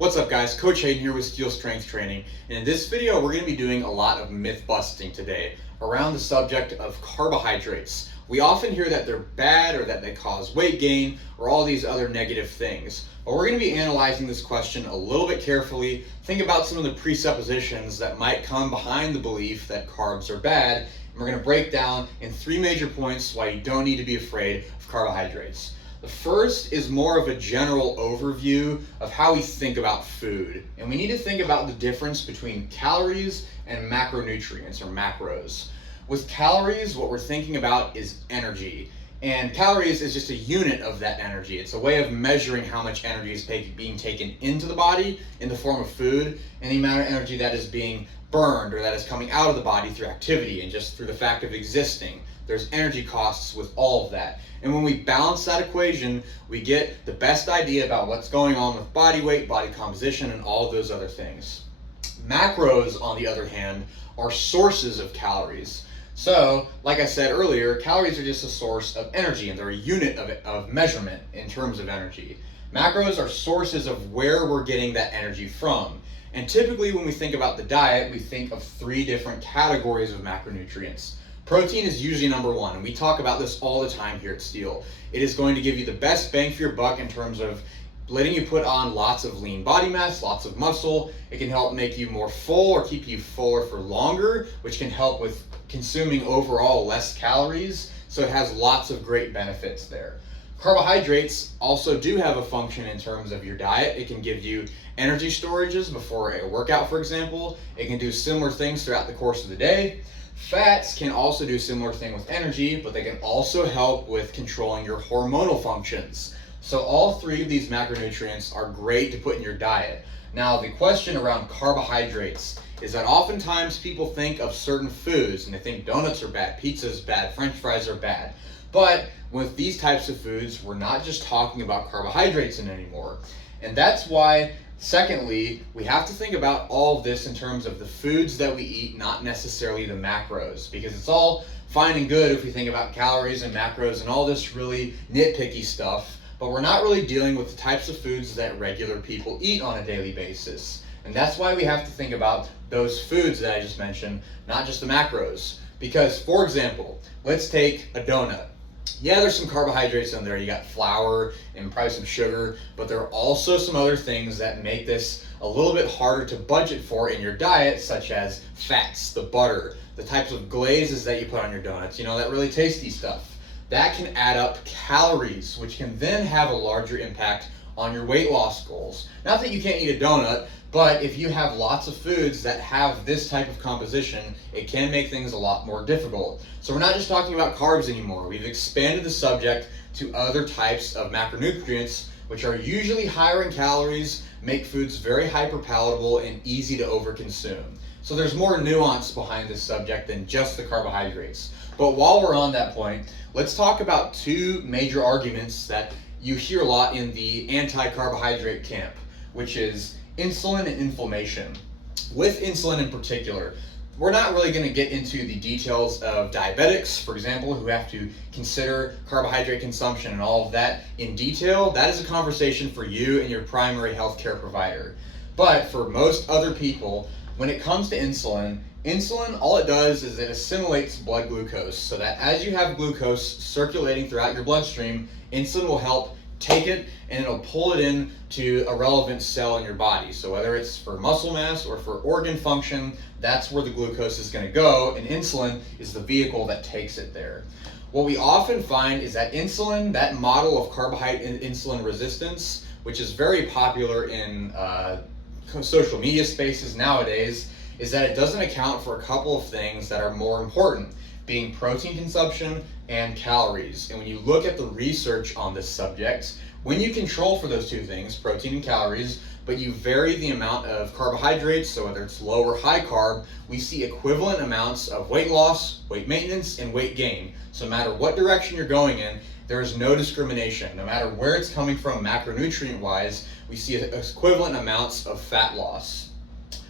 What's up guys, Coach Hayden here with Steel Strength Training, and in this video we're going to be doing a lot of myth busting today around the subject of carbohydrates. We often hear that they're bad or that they cause weight gain or all these other negative things, but we're going to be analyzing this question a little bit carefully, think about some of the presuppositions that might come behind the belief that carbs are bad, and we're going to break down in 3 major points why you don't need to be afraid of carbohydrates. The first is more of a general overview of how we think about food. And we need to think about the difference between calories and macronutrients or macros. With calories, what we're thinking about is energy. And calories is just a unit of that energy. It's a way of measuring how much energy is being taken into the body in the form of food and the amount of energy that is being burned or that is coming out of the body through activity and just through the fact of existing. There's energy costs with all of that. And when we balance that equation, we get the best idea about what's going on with body weight, body composition, and all of those other things. Macros, on the other hand, are sources of calories. So, like I said earlier, calories are just a source of energy, and they're a unit of measurement in terms of energy. Macros are sources of where we're getting that energy from. And typically when we think about the diet, we think of 3 different categories of macronutrients. Protein is usually number 1, and we talk about this all the time here at Steel. It is going to give you the best bang for your buck in terms of letting you put on lots of lean body mass, lots of muscle. It can help make you more full or keep you fuller for longer, which can help with consuming overall less calories. So it has lots of great benefits there. Carbohydrates also do have a function in terms of your diet. It can give you energy storages before a workout, for example. It can do similar things throughout the course of the day. Fats can also do similar thing with energy, but they can also help with controlling your hormonal functions. So all 3 of these macronutrients are great to put in your diet. Now the question around carbohydrates is that oftentimes people think of certain foods and they think donuts are bad, pizza is bad, french fries are bad. But with these types of foods, we're not just talking about carbohydrates anymore. And that's why, secondly, we have to think about all of this in terms of the foods that we eat, not necessarily the macros, because it's all fine and good if we think about calories and macros and all this really nitpicky stuff, but we're not really dealing with the types of foods that regular people eat on a daily basis. And that's why we have to think about those foods that I just mentioned, not just the macros. Because, for example, let's take a donut. Yeah, there's some carbohydrates in there. You got flour and probably some sugar, but there are also some other things that make this a little bit harder to budget for in your diet, such as fats, the butter, the types of glazes that you put on your donuts, that really tasty stuff. That can add up calories, which can then have a larger impact on your weight loss goals. Not that you can't eat a donut, but if you have lots of foods that have this type of composition, it can make things a lot more difficult. So we're not just talking about carbs anymore. We've expanded the subject to other types of macronutrients, which are usually higher in calories, make foods very hyperpalatable and easy to overconsume. So there's more nuance behind this subject than just the carbohydrates. But while we're on that point, let's talk about 2 major arguments that you hear a lot in the anti-carbohydrate camp, which is insulin and inflammation. With insulin in particular, we're not really going to get into the details of diabetics, for example, who have to consider carbohydrate consumption and all of that in detail. That is a conversation for you and your primary healthcare provider. But for most other people, when it comes to insulin, all it does is it assimilates blood glucose, so that as you have glucose circulating throughout your bloodstream, insulin will help take it and it'll pull it in to a relevant cell in your body. So whether it's for muscle mass or for organ function, that's where the glucose is going to go, and insulin is the vehicle that takes it there. What we often find is that insulin, that model of carbohydrate insulin resistance, which is very popular in social media spaces nowadays, is that it doesn't account for a couple of things that are more important, being protein consumption and calories. And when you look at the research on this subject, when you control for those 2 things, protein and calories, but you vary the amount of carbohydrates, so whether it's low or high carb, we see equivalent amounts of weight loss, weight maintenance, and weight gain. So no matter what direction you're going in, there is no discrimination. No matter where it's coming from macronutrient-wise, we see equivalent amounts of fat loss.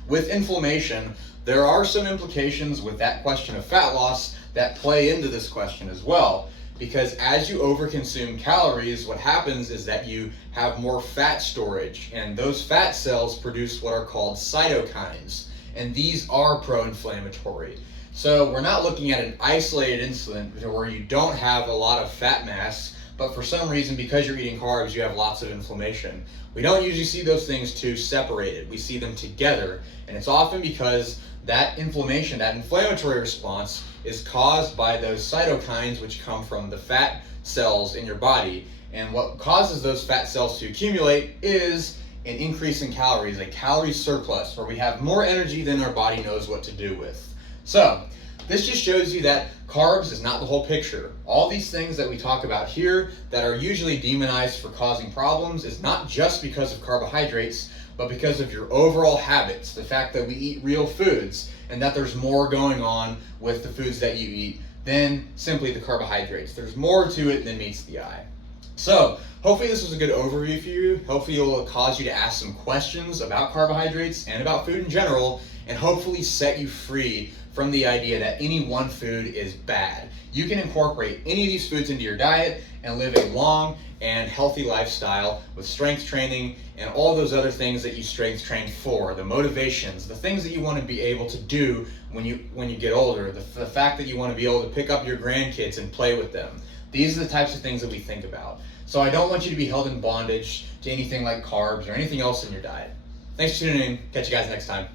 With inflammation, there are some implications with that question of fat loss that play into this question as well. because as you overconsume calories, what happens is that you have more fat storage, and those fat cells produce what are called cytokines, and these are pro-inflammatory. So we're not looking at an isolated incident where you don't have a lot of fat mass, but for some reason, because you're eating carbs, you have lots of inflammation. We don't usually see those things two separated. We see them together, and it's often because that inflammation, that inflammatory response, is caused by those cytokines, which come from the fat cells in your body. And what causes those fat cells to accumulate is an increase in calories, a calorie surplus, where we have more energy than our body knows what to do with. So this just shows you that carbs is not the whole picture. All these things that we talk about here that are usually demonized for causing problems is not just because of carbohydrates, but because of your overall habits, the fact that we eat real foods, and that there's more going on with the foods that you eat than simply the carbohydrates. There's more to it than meets the eye. So hopefully this was a good overview for you. Hopefully it will cause you to ask some questions about carbohydrates and about food in general, and hopefully set you free from the idea that any one food is bad. You can incorporate any of these foods into your diet and live a long and healthy lifestyle with strength training and all those other things that you strength train for, the motivations, the things that you want to be able to do when you get older, the fact that you want to be able to pick up your grandkids and play with them. These are the types of things that we think about. So I don't want you to be held in bondage to anything like carbs or anything else in your diet. Thanks for tuning in. Catch you guys next time.